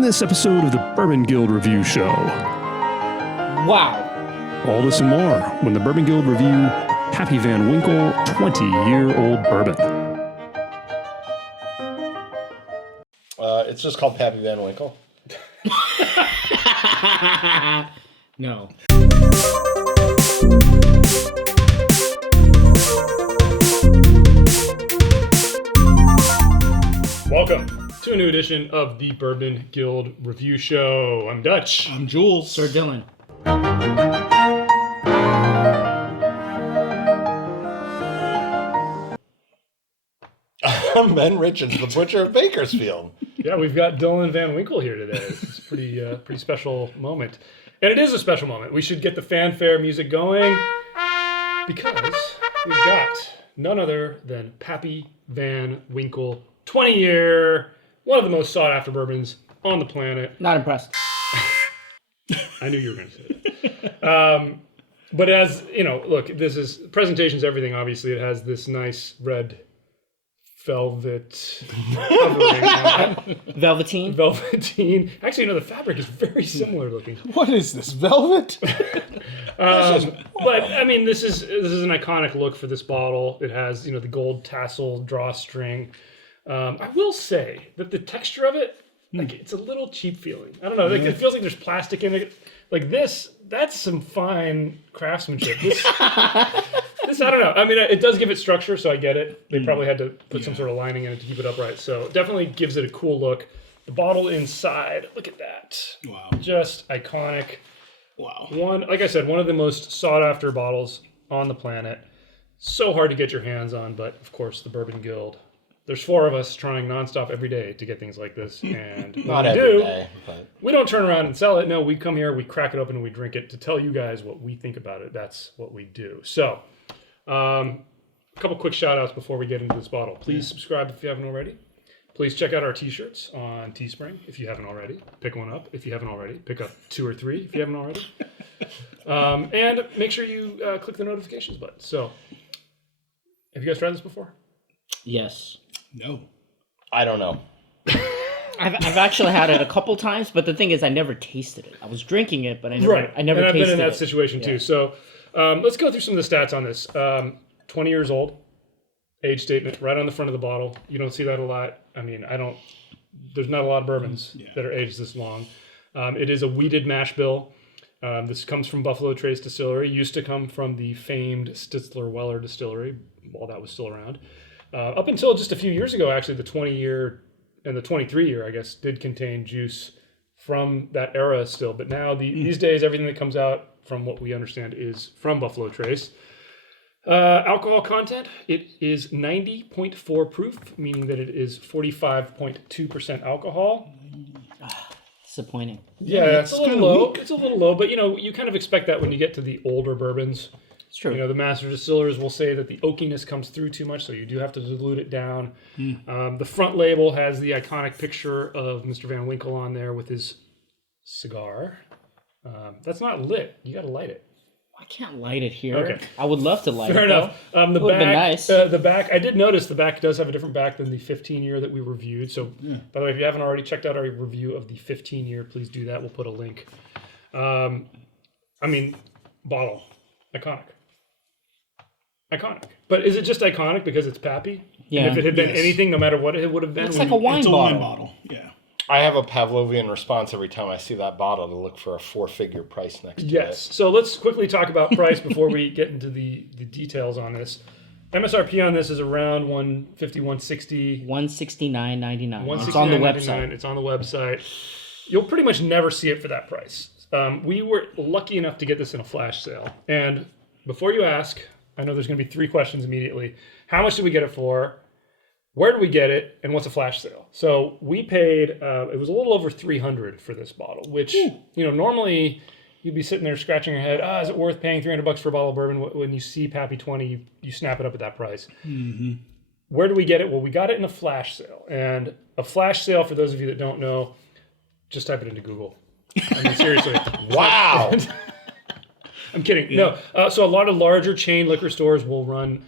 in this episode of the Bourbon Guild Review Show. Wow. All this and more when the Bourbon Guild review Pappy Van Winkle 20-year-old bourbon. It's just called Pappy Van Winkle. No. Welcome to a new edition of the Bourbon Guild Review Show. I'm Dutch. I'm Jules. Sir Dylan. I'm Ben Richards, the butcher of Bakersfield. Yeah, we've got Dylan Van Winkle here today. It's a pretty special moment. And it is a special moment. We should get the fanfare music going because we've got none other than Pappy Van Winkle, 20-year, one of the most sought-after bourbons on the planet. Not impressed. I knew you were going to say that. But as, you know, look, this is, presentation's everything, obviously. It has this nice red velvet covering. Velveteen. Actually, you know, the fabric is very similar looking. What is this, velvet? But I mean, this is an iconic look for this bottle. It has, you know, the gold tassel drawstring. I will say that the texture of it, like, it's a little cheap feeling. I don't know. Like, it feels like there's plastic in it. Like this, that's some fine craftsmanship. This, I don't know. I mean, it does give it structure, so I get it. They probably had to put some sort of lining in it to keep it upright. So it definitely gives it a cool look. The bottle inside, look at that. Wow. Just iconic. Wow. Like I said, one of the most sought after bottles on the planet. So hard to get your hands on, but of course, the Bourbon Guild. There's 4 of us trying nonstop every day to get things like this, and Not when we every do, day, but we don't turn around and sell it. No, we come here, we crack it open, and we drink it to tell you guys what we think about it. That's what we do. So, a couple quick shout outs before we get into this bottle. Please subscribe if you haven't already. Please check out our t-shirts on Teespring if you haven't already. Pick one up if you haven't already. Pick up 2 or 3 if you haven't already. And make sure you click the notifications button. So, have you guys tried this before? Yes. No. I don't know. I've actually had it a couple times, but the thing is, I never tasted it. I was drinking it, but I never And tasted I've been in that it. situation too. So let's go through some of the stats on this. 20 years old, age statement right on the front of the bottle. You don't see that a lot. I mean, there's not a lot of bourbons that are aged this long. It is a wheated mash bill. This comes from Buffalo Trace Distillery. Used to come from the famed Stitzler Weller Distillery while that was still around. Up until just a few years ago, actually, the 20-year and the 23-year, I guess, did contain juice from that era still. But now, these days, everything that comes out, from what we understand, is from Buffalo Trace. Alcohol content, it is 90.4 proof, meaning that it is 45.2% alcohol. Disappointing. Yeah, it's a little low. Weak. It's a little low, but, you know, you kind of expect that when you get to the older bourbons. It's true. You know, the master distillers will say that the oakiness comes through too much, so you do have to dilute it down. The front label has the iconic picture of Mr. Van Winkle on there with his cigar. That's not lit. You got to light it. I can't light it here. Okay. I would love to light Fair it, enough. though. The would've back, been nice. The back, I did notice the back does have a different back than the 15-year that we reviewed. So, by the way, if you haven't already checked out our review of the 15-year, please do that. We'll put a link. I mean, bottle. Iconic. But is it just iconic because it's Pappy? Yeah. And if it had been anything, no matter what it would have been, It's like a wine It's a bottle. wine bottle. Yeah. I have a Pavlovian response every time I see that bottle to look for a 4-figure price next to it. Yes. So let's quickly talk about price before we get into the details on this. MSRP on this is around $150, $160. $169.99. It's on the website. It's on the website. You'll pretty much never see it for that price. We were lucky enough to get this in a flash sale. And before you ask, I know there's going to be 3 questions immediately. How much did we get it for? Where did we get it? And what's a flash sale? So we paid, it was a little over $300 for this bottle, which, you know, normally you'd be sitting there scratching your head. Is it worth paying $300 for a bottle of bourbon? When you see Pappy 20, you snap it up at that price. Mm-hmm. Where do we get it? Well, we got it in a flash sale. And a flash sale, for those of you that don't know, just type it into Google. I mean, seriously. Wow. I'm kidding. Yeah. No. So a lot of larger chain liquor stores will run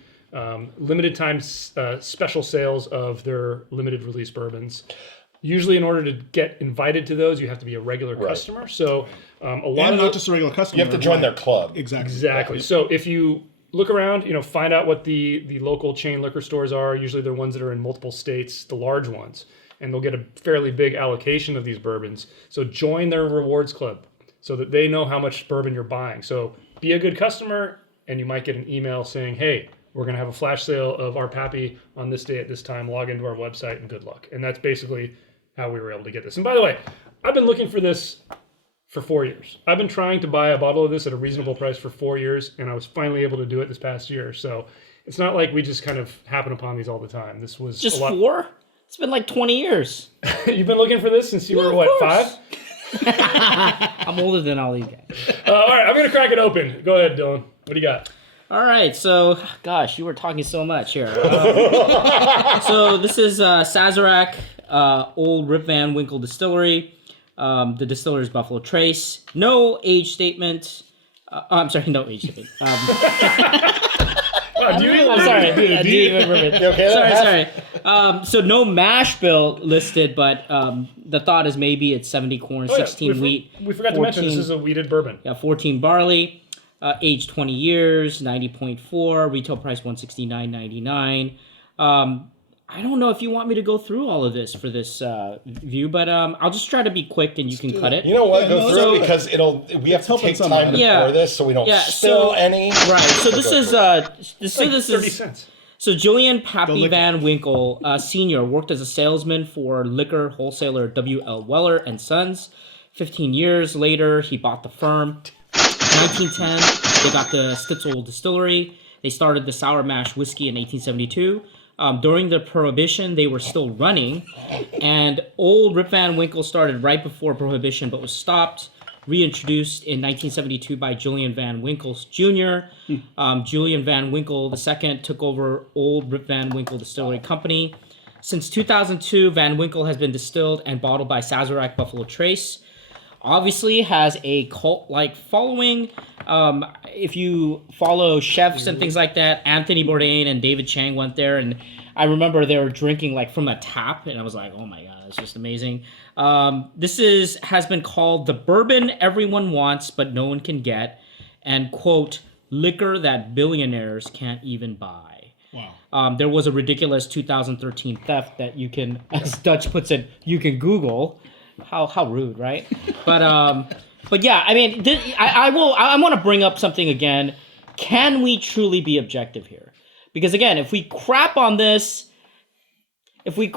limited time special sales of their limited release bourbons. Usually, in order to get invited to those, you have to be a regular customer. So a lot And of not just a regular customer. You have to join their club. Exactly. So if you look around, find out what the local chain liquor stores are. Usually they're ones that are in multiple states, the large ones, and they'll get a fairly big allocation of these bourbons. So join their rewards club so that they know how much bourbon you're buying. So be a good customer, and you might get an email saying, hey, we're going to have a flash sale of our Pappy on this day at this time. Log into our website and good luck. And that's basically how we were able to get this. And by the way, I've been looking for this for 4 years. I've been trying to buy a bottle of this at a reasonable price for 4 years, and I was finally able to do it this past year. So it's not like we just kind of happen upon these all the time. This was Just a lot. 4? It's been like 20 years. You've been looking for this since you were, of what, course. 5? I'm older than all these guys. All right, I'm going to crack it open. Go ahead, Dylan. What do you got? All right, so, gosh, you were talking so much here. So this is Sazerac, Old Rip Van Winkle Distillery. The distiller is Buffalo Trace. No age statement. I'm sorry, no age statement. Do you I'm sorry. I didn't even remember. You okay? Sorry. So no mash bill listed, but the thought is maybe it's 70 corn, 16 wheat. We forgot to mention this is a wheated bourbon. Yeah, 14 barley. Age 20 years, 90.4, retail price $169.99. I don't know if you want me to go through all of this for this view, but I'll just try to be quick and you can cut it. You know what? Yeah, Go no, through so- it because we have to helping take somebody. time to Yeah. pour this so we don't Yeah, spill so- any. Right. So this go is through it. Like 30 cents. So Julian Pappy liquor. Van Winkle, Sr., worked as a salesman for liquor wholesaler W.L. Weller and Sons. 15 years later, he bought the firm. 1910, they got the Stitzel Distillery. They started the Sour Mash Whiskey in 1872. During the Prohibition, they were still running. And Old Rip Van Winkle started right before Prohibition, but was stopped, reintroduced in 1972 by Julian Van Winkle Jr. Julian Van Winkle II took over Old Rip Van Winkle Distillery Company. Since 2002, Van Winkle has been distilled and bottled by Sazerac Buffalo Trace. Obviously has a cult-like following. If you follow chefs and things like that, Anthony Bourdain and David Chang went there, and I remember they were drinking like from a tap, and I was like, oh my god, it's just amazing. This has been called the bourbon everyone wants but no one can get, and quote, liquor that billionaires can't even buy. Wow. There was a ridiculous 2013 theft that you can, as Dutch puts it, you can Google. How rude, right? But yeah, I mean, I want to bring up something again. Can we truly be objective here? Because again, if we crap on this, basically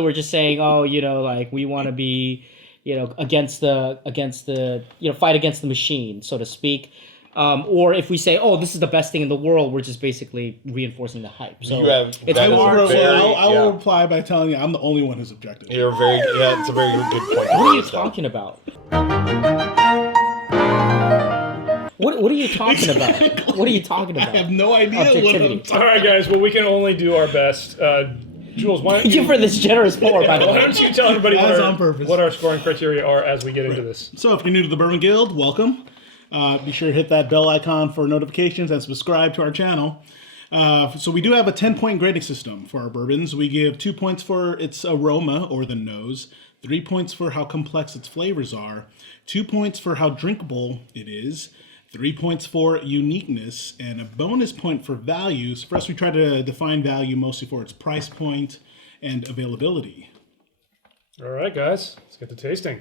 we're just saying, oh, like we want to be, against the, fight against the machine, so to speak. Or if we say, oh, this is the best thing in the world, we're just basically reinforcing the hype. So You have- it's that I is will, more. very- I will yeah. reply by telling you I'm the only one who's objective. It's a very good point. What are you talking about? What are you talking about? What are you talking I about? have no idea what I'm Objectivity. talking All right, guys. Well, we can only do our best. Jules, why don't Thank you for this generous pour, by the why way. don't you tell everybody That is on purpose. what our scoring criteria are as we get into this? So if you're new to the Bourbon Guild, welcome. Be sure to hit that bell icon for notifications and subscribe to our channel. So we do have a 10-point grading system for our bourbons. We give 2 points for its aroma, or the nose, 3 points for how complex its flavors are, 2 points for how drinkable it is, 3 points for uniqueness, and a bonus point for value. So for us, we try to define value mostly for its price point and availability. All right, guys. Let's get to tasting.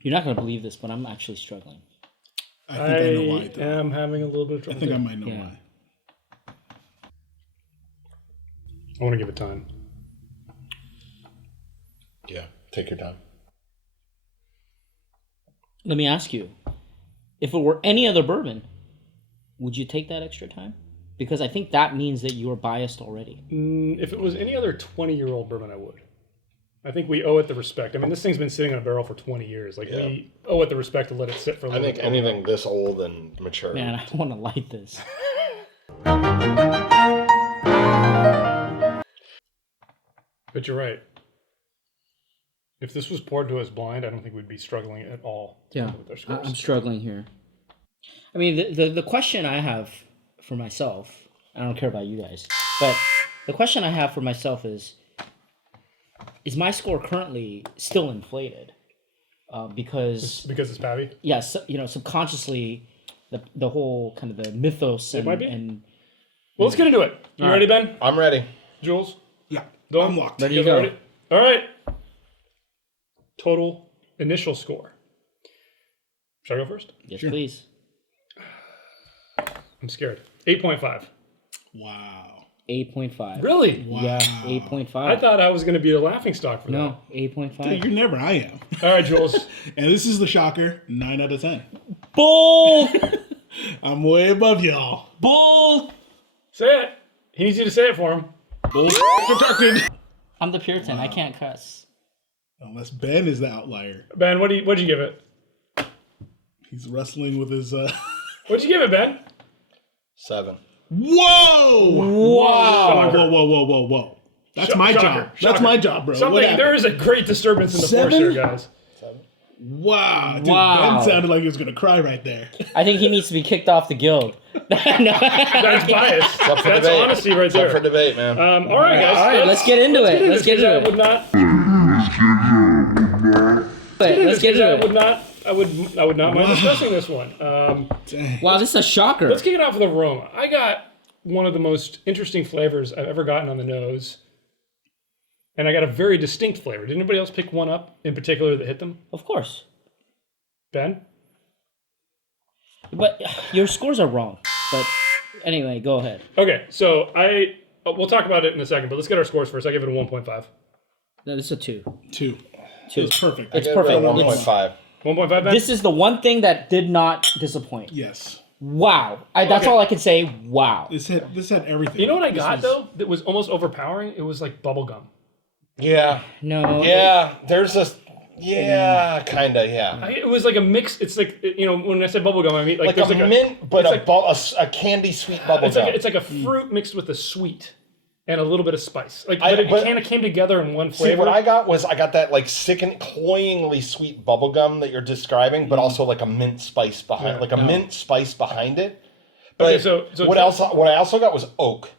You're not going to believe this, but I'm actually struggling. I think I know why. though. am having a little bit of I trouble. think I too. might know Yeah. why. I want to give it time. Yeah, take your time. Let me ask you, if it were any other bourbon, would you take that extra time? Because I think that means that you are biased already. If it was any other 20-year-old bourbon, I would. I think we owe it the respect. I mean, this thing's been sitting in a barrel for 20 years. Like, we owe it the respect to let it sit for a I little think bit. anything this old and mature. Man, I want to light this. But you're right. If this was poured to us blind, I don't think we'd be struggling at all. Yeah, with our scores. I'm struggling here. I mean, the question I have for myself, I don't care about you guys, but The question I have for myself is my score currently still inflated? Because it's Pappy. yes, subconsciously, the whole kind of the mythos might be. and Well, let's get into it. You ready, Ben? I'm ready. Jules? Yeah, Dylan? I'm locked. Ready to You guys go. ready? All right. Total initial score. Should I go first? Yes, please. I'm scared. 8.5. Wow. 8.5. Really? Yeah, 8.5. I thought I was going to be a laughing stock for No, Dude, 8.5. you're never. I am. that. All right, Jules. And this is the shocker. 9 out of 10. Bull! I'm way above y'all. Bull! Say it. He needs you to say it for him. Bull protected. I'm the Puritan. I can't cuss. Unless Ben is the outlier. Ben, what'd you give it? He's wrestling with his. What'd you give it, Ben? 7. Whoa! Wow! Whoa! That's my Shocker, job. shocker. That's my job, bro. Something. What happened? There is a great disturbance in the force 7? here, guys. Wow, dude, Wow. Ben sounded like he was gonna cry right there. I think he needs to be kicked off the guild. That's bias. Up for That's debate. honesty right It's up there. for debate, man. All right, guys. All right, let's get into it. Let's get I into would it. not. Let's get I into would it. not. I would not mind discussing this one. Dang. Wow, this is a shocker. Let's kick it off with aroma. I got one of the most interesting flavors I've ever gotten on the nose, and I got a very distinct flavor. Did anybody else pick one up in particular that hit them? Of course. Ben? But your scores are wrong. But anyway, go ahead. Okay, so we'll talk about it in a second, but let's get our scores first. I give it a 1.5. No, this is a 2. 2. 2. It's perfect. It's I gave it a perfect. 1.5. 1.5, Ben? This is the one thing that did not disappoint. Yes. Wow. That's Okay. all I can say. Wow. This had everything. You know what I This got, was- though, that was almost overpowering? It was like bubble gum. Yeah. No. Yeah. There's a. Yeah. Kinda. Yeah. It was like a mix. It's like, when I say bubble gum, I mean like, Like there's a like mint, but it's a candy sweet bubble it's gum. like, it's like a fruit mixed with a sweet and a little bit of spice. Like, I- but it but- kind of came together in one See, flavor. what I got that like sickening, cloyingly sweet bubble gum that you're describing, but also like a mint spice behind, mint spice behind it. But Okay, so what else? What I also got was oak,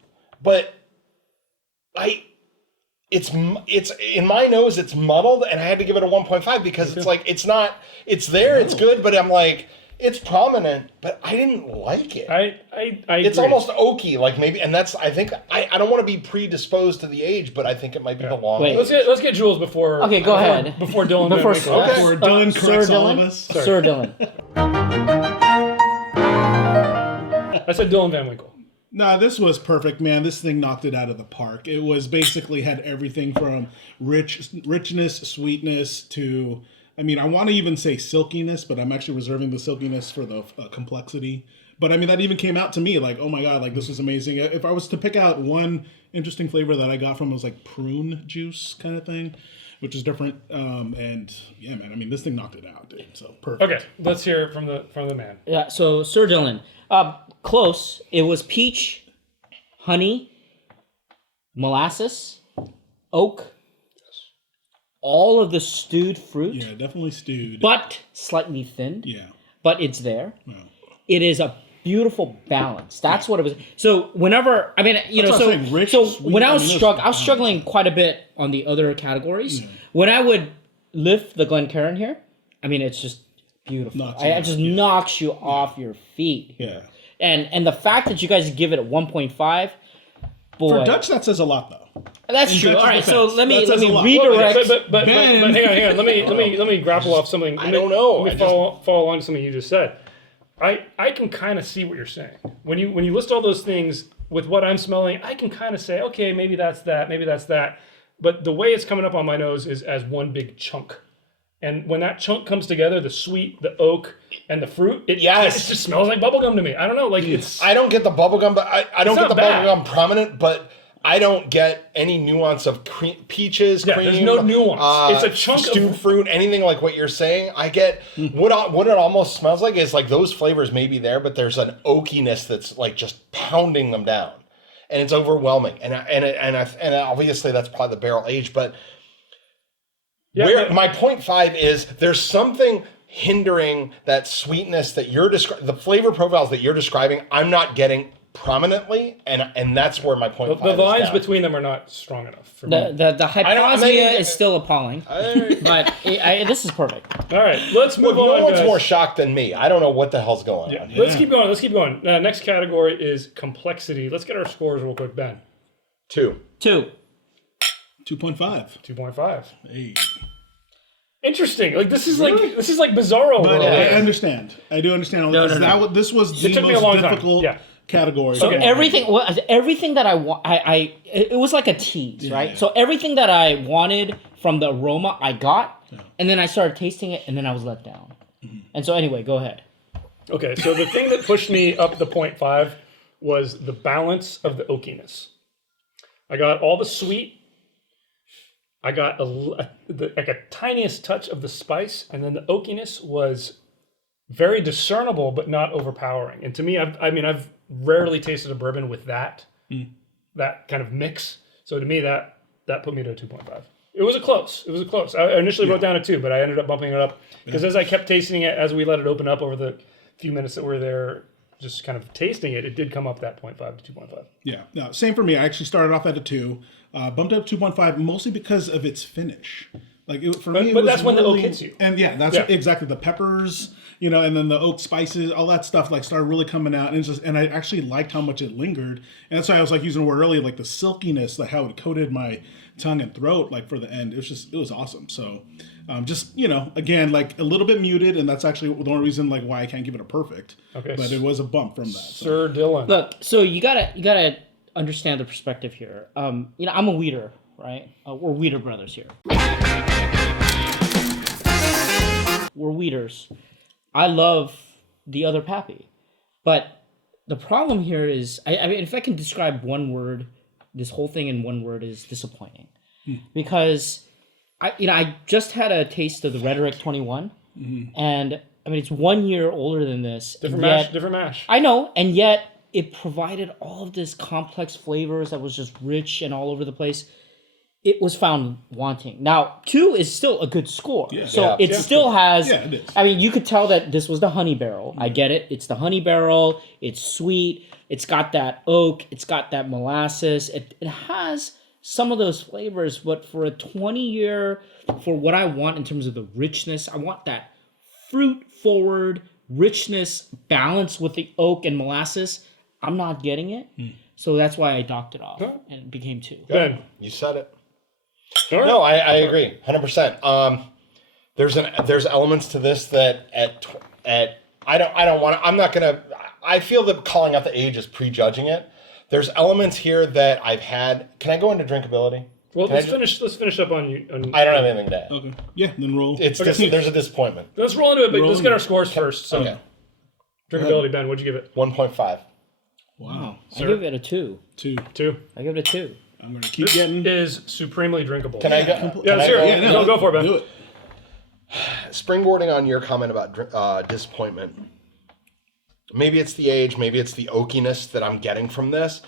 but it's in my nose. It's muddled, and I had to give it a 1.5 because it's like it's not. It's there. It's good, but I'm like it's prominent, but I didn't like it. I It's agree. almost oaky, like maybe, and that's. I think I don't want to be predisposed to the age, but I think it might be the long. Wait. age. Let's get Jules before. Okay, go ahead. Before Dylan. But Van first- Winkle. Okay. Before Dylan Sir corrects all of Dylan? us. Sir Dylan. I said Dylan Van Winkle. Nah, this was perfect, man. This thing knocked it out of the park. It was basically had everything from richness, sweetness to, I mean, I want to even say silkiness, but I'm actually reserving the silkiness for the complexity. But I mean, that even came out to me like, oh my God, like this is amazing. If I was to pick out one interesting flavor that I got from, it was like prune juice kind of thing, which is different. And yeah, man, I mean, this thing knocked it out, dude. So perfect. Okay, let's hear it from the man. Yeah, so Sir Dylan. Close. It was peach, honey, molasses, oak, all of the stewed fruit, Yeah, definitely stewed. but slightly thinned. Yeah. But it's there. Wow. It is a beautiful balance. That's what it was. So whenever, I mean, That's what I'm saying, rich, sweet, when I was I mean, I was struggling quite a bit on the other categories. Yeah. When I would lift the Glencairn here, I mean, it's just beautiful. Knocks It you out, just yeah. knocks you off your feet. Yeah. And the fact that you guys give it a 1.5, boy, For Dutch, that says a lot, though. that's in true. Dutch's All right, so defense, let me that says a lot. redirect. But Ben. hang on. Let me grapple off something. I don't know. Let me follow along to something you just said. I can kind of see what you're saying. When you list all those things with what I'm smelling, I can kind of say, okay, maybe that's that, maybe that's that. But the way it's coming up on my nose is as one big chunk. And when that chunk comes together, the sweet, the oak, and the fruit, it just smells like bubblegum to me. I don't know, like it's. I don't get the bubblegum, but I don't get not the bad. bubblegum prominent, but I don't get any nuance of peaches, Yeah, cream. there's no nuance. It's a chunk of- stewed fruit, anything like what you're saying. I get what it almost smells like is like those flavors may be there, but there's an oakiness that's like just pounding them down, and it's overwhelming. And obviously that's probably the barrel age, but. My 0.5 is there's something hindering that sweetness that you're describing, the flavor profiles that you're describing, I'm not getting prominently, and that's where my point. The lines between them are not strong enough for me. The hyposmia is still appalling, but this is perfect. All right, let's move on. No one's guys. more shocked than me. I don't know what the hell's going on. Let's keep going. Let's keep going. Next category is complexity. Let's get our scores real quick, Ben. 2. 2.5. 2.5. Hey. Interesting. Like this is like Bizarro But world. I understand. I do understand. This was the took me a long most time. difficult Yeah. category. So everything that I want, it was like a tease, right? Yeah. So everything that I wanted from the aroma, I got, and then I started tasting it, and then I was let down. And so anyway, go ahead. Okay, so the thing that pushed me up the 0.5 was the balance of the oakiness. I got all the sweet. I got like a tiniest touch of the spice, and then the oakiness was very discernible, but not overpowering. And to me, I've rarely tasted a bourbon with that kind of mix. So to me, that put me to a 2.5. It was a close. I initially wrote down a 2, but I ended up bumping it up because as I kept tasting it, as we let it open up over the few minutes that were there, just kind of tasting it, it did come up that 0.5 to 2.5. Yeah, no, same for me. I actually started off at a 2, bumped up to 2.5 mostly because of its finish. Like for me, but that's when the oak hits you. And that's exactly the peppers, and then the oak spices, all that stuff like started really coming out, and I actually liked how much it lingered, and that's why I was like using the word earlier, like the silkiness, like how it coated my tongue and throat, like for the end. It was awesome. So, again, like a little bit muted, and that's actually the only reason like why I can't give it a perfect. Okay, but it was a bump from that. Sir Dylan, look, so you gotta understand the perspective here. I'm a weeder, right? We're Weeder brothers here. We're weeders. I love the other Pappy, but the problem here is, I mean, if I can describe one word, this whole thing in one word is disappointing, because I just had a taste of the Rhetoric 21, and I mean it's 1 year older than this. Different mash. I know, and yet it provided all of this complex flavors that was just rich and all over the place. It was found wanting. Now, 2 is still a good score. Yeah. So it still has... Yeah, it is. I mean, you could tell that this was the honey barrel. I get it. It's the honey barrel. It's sweet. It's got that oak. It's got that molasses. It has some of those flavors, but for a 20-year, for what I want in terms of the richness, I want that fruit-forward richness balance with the oak and molasses. I'm not getting it. So that's why I docked it off, and it became 2. Ben, you said it. Sure. No, I agree, 100%. There's elements to this that I don't want to. I'm not gonna. I feel that calling out the age is prejudging it. There's elements here that I've had. Can I go into drinkability? Well, let's finish up on you. I don't have anything to add. Okay. Yeah, then roll. There's a disappointment. Let's roll into it, but let's get our scores first. So, Okay. Drinkability, Ben, what'd you give it? 1.5. Wow. I give it a 2. 2. I give it a 2. I'm gonna keep This getting. is supremely drinkable. Can I go? Yeah, can sure. I go? Go for it, Ben. Do it. Springboarding on your comment about disappointment. Maybe it's the age, maybe it's the oakiness that I'm getting from this.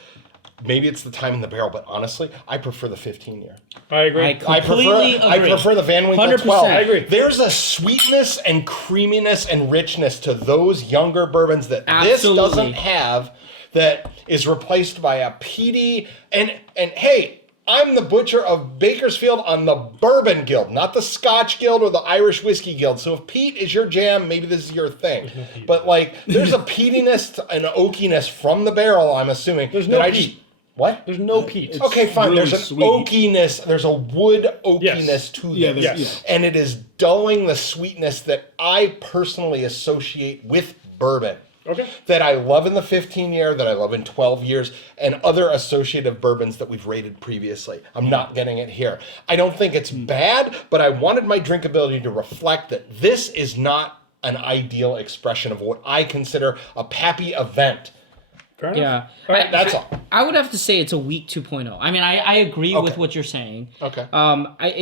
Maybe it's the time in the barrel, but honestly, I prefer the 15-year. I agree. I completely agree. I prefer the Van Winkle 100%. 12. I agree. There's a sweetness and creaminess and richness to those younger bourbons that Absolutely. this doesn't have, that is replaced by a peaty. And hey, I'm the butcher of Bakersfield on the Bourbon Guild, not the Scotch Guild or the Irish Whiskey Guild. So if peat is your jam, maybe this is your thing. But like, there's a peatiness and oakiness from the barrel, I'm assuming. There's no that peat. What? There's no peat. Okay, fine. really There's an sweet. oakiness. There's a wood oakiness to this. Yes. And it is dulling the sweetness that I personally associate with bourbon. Okay. That I love in the 15-year, that I love in 12 years, and other associative bourbons that we've rated previously. I'm not getting it here. I don't think it's bad, but I wanted my drinkability to reflect that this is not an ideal expression of what I consider a Pappy event. Fair enough. Yeah. All right, That's all. I would have to say it's a weak 2.0. I mean, I agree with what you're saying. Okay.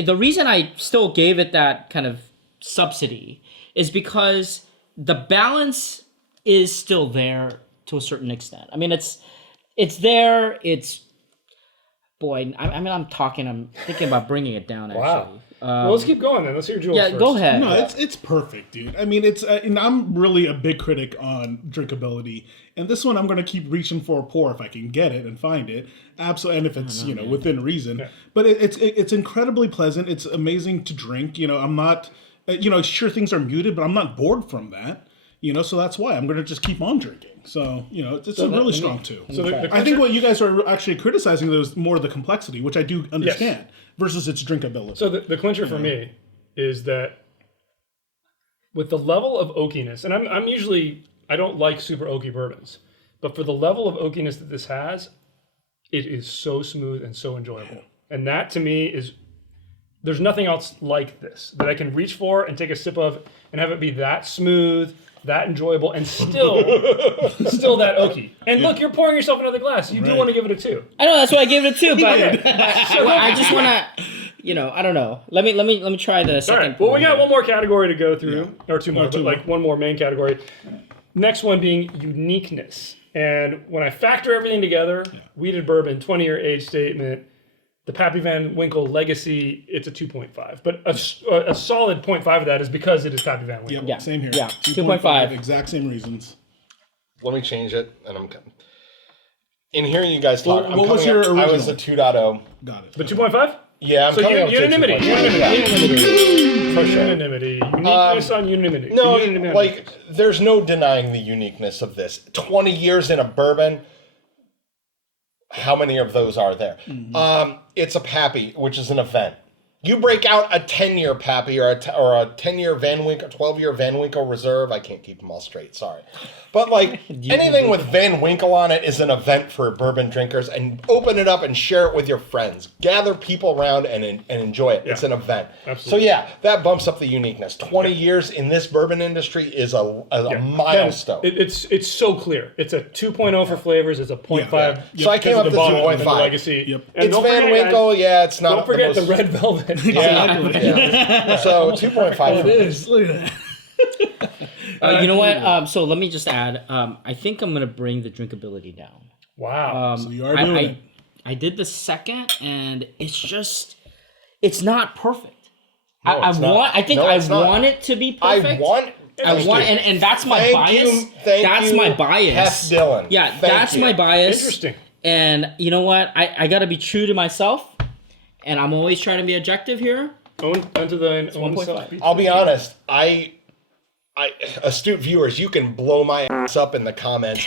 The reason I still gave it that kind of subsidy is because the balance is still there to a certain extent. I mean, it's there. It's Boy, I'm thinking about bringing it down, actually. Wow. Well, let's keep going then. Let's hear Jules first. Go ahead. No, it's perfect, dude. I mean, it's and I'm really a big critic on drinkability, and this one I'm going to keep reaching for pour if I can get it and find it. Absolutely, and if it's within reason. Yeah. But it's incredibly pleasant. It's amazing to drink. I'm not, sure things are muted, but I'm not bored from that. So that's why I'm going to just keep on drinking. So, it's a really strong two. So I think what you guys are actually criticizing though is more the complexity, which I do understand, versus its drinkability. So the clincher for me is that with the level of oakiness, and I'm usually, I don't like super oaky bourbons, but for the level of oakiness that this has, it is so smooth and so enjoyable. And that to me is, there's nothing else like this that I can reach for and take a sip of and have it be that smooth, that enjoyable, and still that oaky. And look, you're pouring yourself another glass. You do want to give it a 2. I know, that's why I gave it a 2, but I just want to, I don't know. Let me try the second. All right. Well, we got one more category to go through, or two more, but like one more main category. Next one being uniqueness. And when I factor everything together, wheated bourbon, 20-year age statement, the Pappy Van Winkle legacy, it's a 2.5. But a solid 0.5 of that is because it is Pappy Van Winkle. Yeah, same here. Yeah, 2.5. Exact same reasons. Let me change it, and I'm in hearing you guys talk. What was your original? I was a 2.0. Got it. But 2.5? Yeah, I'm so coming up to unanimity. 2.5. For sure. Unanimity. Uniqueness on unanimity. No, like, there's no denying the uniqueness of this. 20 years in a bourbon, how many of those are there? It's a Pappy, which is an event. You break out a 10-year Pappy or a 10-year Van Winkle, 12-year Van Winkle Reserve. I can't keep them all straight, sorry. But like anything with Van Winkle on it is an event for bourbon drinkers, and open it up and share it with your friends. Gather people around and enjoy it. Yeah. It's an event. Absolutely. So yeah, that bumps up the uniqueness. 20 years in this bourbon industry is a milestone. It's so clear. It's a 2.0 for flavors. It's a 0.5. So I came up to 2.5. Legacy. Yep. And It's Van Winkle. It's not. Don't forget the red velvet. Yeah. So 2.5. It is. Look at that. You know what? So let me just add. I think I'm gonna bring the drinkability down. Wow. So you are doing it. I did the second, and it's not perfect. No, I it's not. want. I think No, I it's not. want it to be perfect. And that's my bias. That's my bias. Hess Dillon. Yeah, that's my bias. Interesting. And you know what? I got to be true to myself, and I'm always trying to be objective here. Onto the 1.5. I'll be honest. I astute viewers, you can blow my ass up in the comments.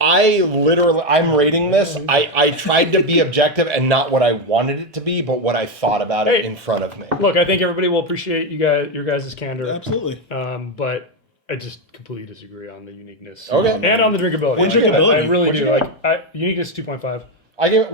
I'm rating this. I tried to be objective and not what I wanted it to be, but what I thought about it in front of me. Look, I think everybody will appreciate your guys' candor. Absolutely. But I just completely disagree on the uniqueness. Okay. And on the drinkability. Drinkability. I really do. Uniqueness 2.5.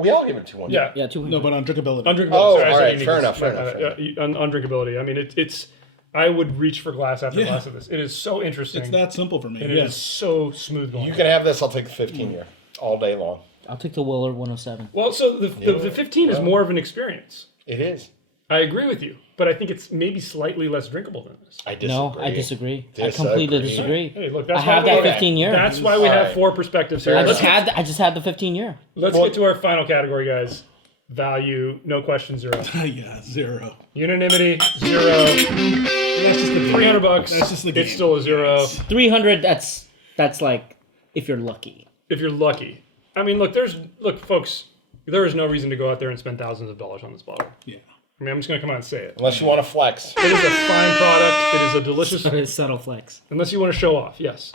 We all give it 2.1. Yeah. 2. No, but on drinkability. On drinkability. Oh, sorry, all right. uniqueness. Fair enough. On drinkability. I mean, it's. I would reach for glass after glass of this. It is so interesting. It's that simple for me. And it is so smooth going. You can have this. I'll take the 15 year all day long. I'll take the Weller 107. Well, so the 15 is more of an experience. It is. I agree with you, but I think it's maybe slightly less drinkable than this. I disagree. No, I disagree. I completely disagree. Hey, look, I have that 15 year. That's why we have 4 perspectives here. I just had the 15 year. Let's get to our final category, guys. Value, no question, 0. Yeah, 0. Unanimity, 0. That's just the game. $300. That's just the game. It's still a 0. 300. That's like if you're lucky. If you're lucky. I mean, look, folks. There is no reason to go out there and spend thousands of dollars on this bottle. Yeah. I mean, I'm just going to come out and say it. Unless you want to flex. It is a fine product. It is a delicious. Subtle flex. Unless you want to show off, yes.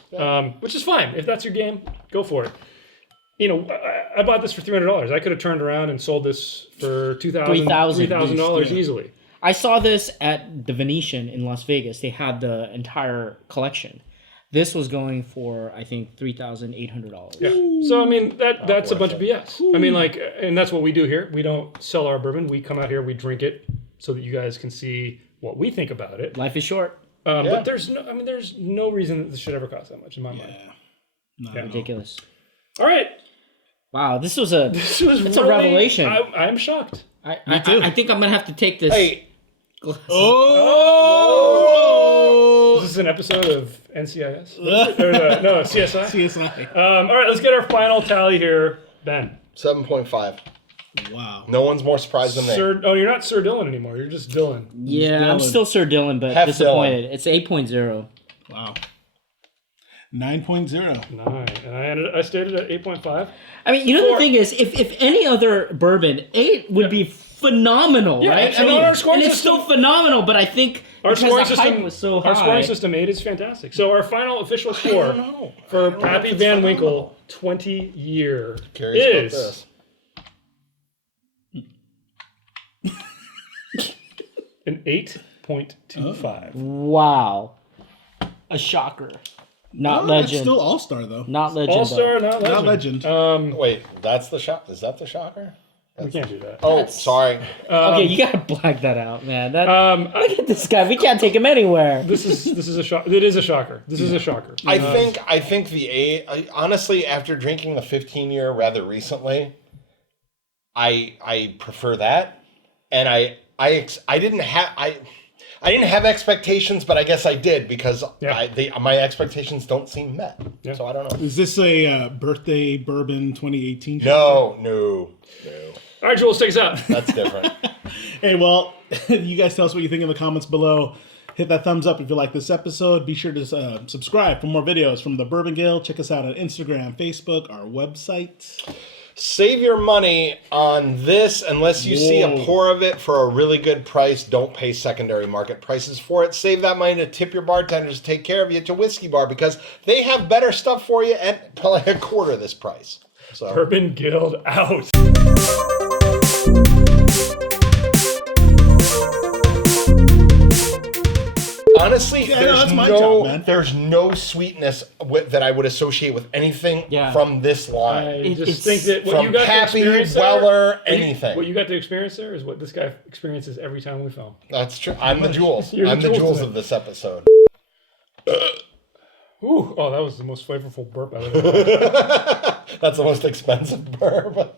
Which is fine. If that's your game, go for it. I bought this for $300. I could have turned around and sold this for $3,000 easily. I saw this at the Venetian in Las Vegas. They had the entire collection. This was going for, I think, $3,800. Yeah. So, I mean, that's a bunch of BS. I mean, and that's what we do here. We don't sell our bourbon. We come out here, we drink it so that you guys can see what we think about it. Life is short. But there's no reason that this should ever cost that much in my mind. Yeah. Ridiculous. All right. Wow, it's a really, revelation. I'm shocked. I think I'm gonna have to take this. Hey. Is this an episode of NCIS? No, CSI? CSI. All right, let's get our final tally here. Ben. 7.5. Wow. No one's more surprised than me. You're not Sir Dylan anymore. You're just Dylan. Yeah, I'm Dylan. still Sir Dylan, but Hef disappointed. It's 8.0. Wow. 9.0. 9, and I stayed at 8.5. I mean, you know the thing is, if any other bourbon, 8 would be phenomenal, Yeah, right? and on our scoring it's system- still phenomenal, but I think Our because scoring the hype system was so high. Our scoring system 8 is fantastic. So our final official score know. for know Pappy if it's Van phenomenal. Winkle 20-year Curious about is this. an 8.25. Wow, a shocker. Not Oh, legend. It's still All-Star, though. Not legend. All-Star, not legend. Not legend. Wait, that's the shock. Is that the shocker? We can't do that. Oh, sorry. Okay, you gotta black that out, man. That, Um, look at this guy. We can't take him anywhere. This is a shock. It is a shocker. This is a shocker. I think the 8. Honestly, after drinking the 15-year rather recently, I prefer that, and I didn't have expectations, but I guess I did because my expectations don't seem met. Yeah. So I don't know. Is this a birthday bourbon 2018? No. All right, Jules, take us out. That's different. Hey, well, you guys tell us what you think in the comments below. Hit that thumbs up if you like this episode. Be sure to subscribe for more videos from the Bourbon Guild. Check us out on Instagram, Facebook, our website. Save your money on this unless you see a pour of it for a really good price. Don't pay secondary market prices for it. Save that money to tip your bartenders, take care of you to Whiskey Bar because they have better stuff for you at probably a quarter this price. So. Bourbon Guild out. Honestly, that's my job, man. there's no sweetness that I would associate with anything from this line. I just it's think that what From you got to Pappy, experience Weller, there, anything. what you got to experience there is what this guy experiences every time we film. That's true. I'm the Jules. You're the I'm the Jules Jules today. of this episode. Ooh, oh, that was the most flavorful burp I've ever had. That's the most expensive bourbon.